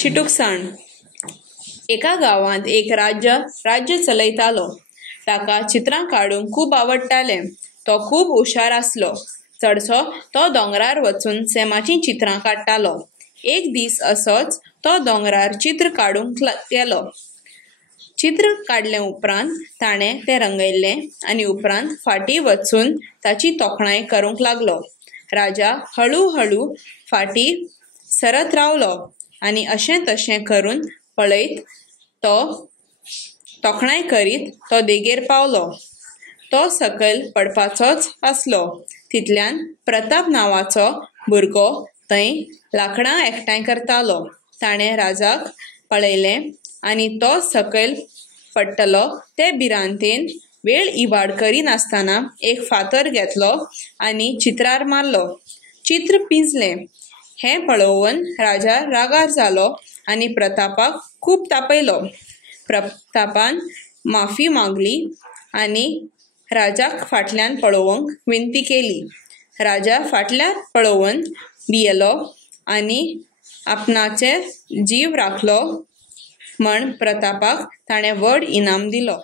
शिटूकसाण। एका गावांत एक राज्य चलयतालो। ताका चित्रां काडूंक खूब आवडटालें। तो खूब हुशार आसलो। चडसो तो दोंगरार वचून सैमाची चित्रां काडटालो। एक दीस असोच तो दोंगरार चित्र काडूंक गेलो। चित्र काडले उपरांत ताणें तें रंगयल्लें आनी उपरांत फाटीं वचून ताची तोखणाय करूंक लागलो। राजा हळू हळू फाटीं सरत रावलो आनी अशें तशें करून पळयत तो तोखणाय करीत तो देगेर पावलो। तो सकयल पडपाचोच आसलो तितल्यान प्रताप नांवाचो भुरगो थंय लांकडां एकठांय करतालो। ताणें राजाक पळयलें आनी तो सकयल पडटलो ते भिरांतेन वेळ इबाड करिनासतना एक फातर घेतलो आनी चित्रार मारलो। चित्र पिंजलें। हें पळोवन राजा रागार जालो आनी प्रतापाक खूब तापयलो। प्रतापान माफी मागली आनी राजाक फाटल्यान पळोवंक विनंती केली। राजा फाटल्यान पळोवन भियेलो आनी आपणाचेर जीव राखलो म्हण प्रतापाक ताणें व्हड इनाम दिलो।